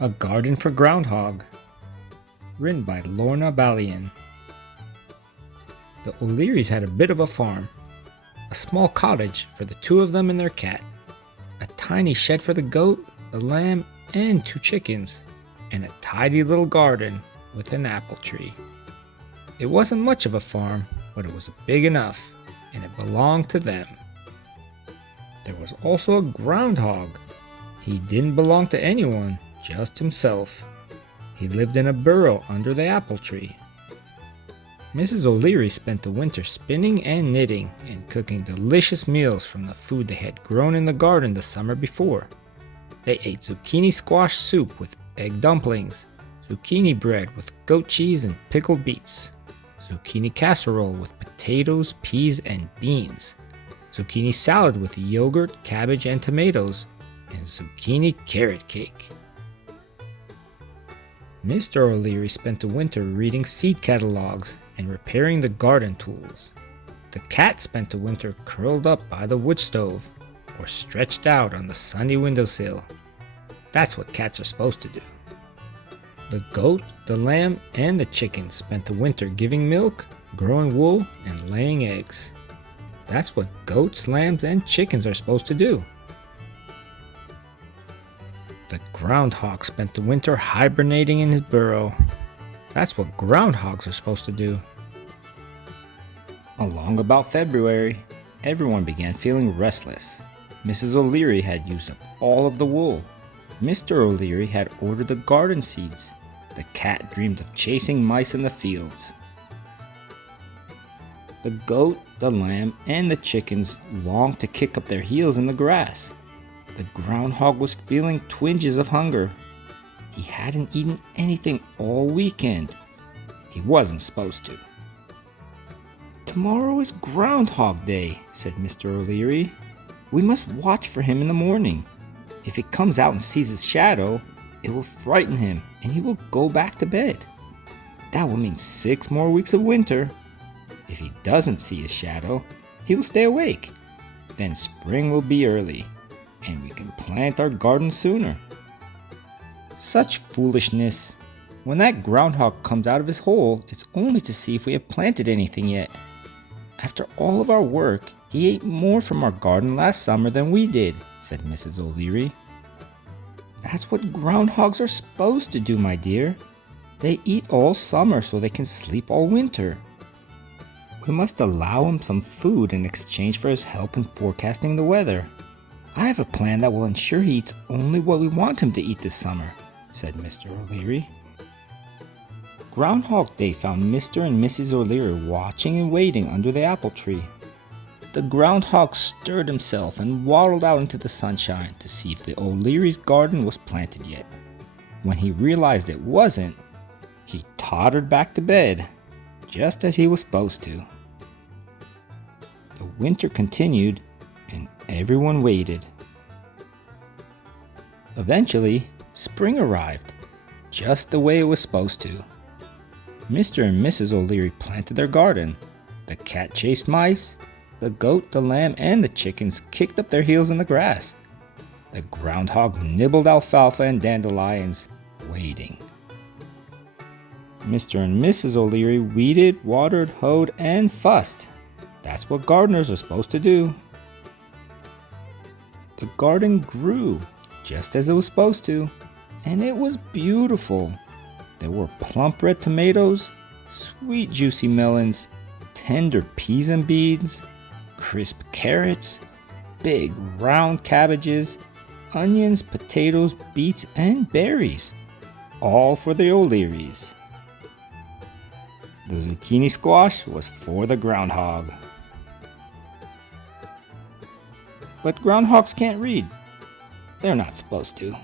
A Garden for Groundhog, written by Lorna Ballion. The O'Learys had a bit of a farm, a small cottage for the two of them and their cat, a tiny shed for the goat, the lamb, and 2 chickens, and a tidy little garden with an apple tree. It wasn't much of a farm, but it was big enough, and it belonged to them. There was also a groundhog. He didn't belong to anyone, just himself. He lived in a burrow under the apple tree. Mrs. O'Leary spent the winter spinning and knitting and cooking delicious meals from the food they had grown in the garden the summer before. They ate zucchini squash soup with egg dumplings, zucchini bread with goat cheese and pickled beets, zucchini casserole with potatoes, peas, and beans, zucchini salad with yogurt, cabbage, and tomatoes, and zucchini carrot cake. Mr. O'Leary spent the winter reading seed catalogs and repairing the garden tools. The cat spent the winter curled up by the wood stove or stretched out on the sunny windowsill. That's what cats are supposed to do. The goat, the lamb, and the chicken spent the winter giving milk, growing wool, and laying eggs. That's what goats, lambs, and chickens are supposed to do. The groundhog spent the winter hibernating in his burrow. That's what groundhogs are supposed to do. Along about February, everyone began feeling restless. Mrs. O'Leary had used up all of the wool. Mr. O'Leary had ordered the garden seeds. The cat dreamed of chasing mice in the fields. The goat, the lamb, and the chickens longed to kick up their heels in the grass. The groundhog was feeling twinges of hunger. He hadn't eaten anything all weekend. He wasn't supposed to. "Tomorrow is Groundhog Day," said Mr. O'Leary. "We must watch for him in the morning. If he comes out and sees his shadow, it will frighten him and he will go back to bed. That will mean 6 more weeks of winter. If he doesn't see his shadow, he will stay awake. Then spring will be early, and we can plant our garden sooner." Such foolishness. When that groundhog comes out of his hole, it's only to see if we have planted anything yet. After all of our work, he ate more from our garden last summer than we did, said Mrs. O'Leary. "That's what groundhogs are supposed to do, my dear. They eat all summer so they can sleep all winter. We must allow him some food in exchange for his help in forecasting the weather. I have a plan that will ensure he eats only what we want him to eat this summer," said Mr. O'Leary. Groundhog Day found Mr. and Mrs. O'Leary watching and waiting under the apple tree. The groundhog stirred himself and waddled out into the sunshine to see if the O'Leary's garden was planted yet. When he realized it wasn't, he tottered back to bed, just as he was supposed to. The winter continued, and everyone waited. Eventually, spring arrived, just the way it was supposed to. Mr. and Mrs. O'Leary planted their garden. The cat chased mice. The goat, the lamb, and the chickens kicked up their heels in the grass. The groundhog nibbled alfalfa and dandelions, waiting. Mr. and Mrs. O'Leary weeded, watered, hoed, and fussed. That's what gardeners are supposed to do. The garden grew, just as it was supposed to, and it was beautiful. There were plump red tomatoes, sweet juicy melons, tender peas and beans, crisp carrots, big round cabbages, onions, potatoes, beets, and berries, all for the O'Learys. The zucchini squash was for the groundhog. But groundhogs can't read. They're not supposed to.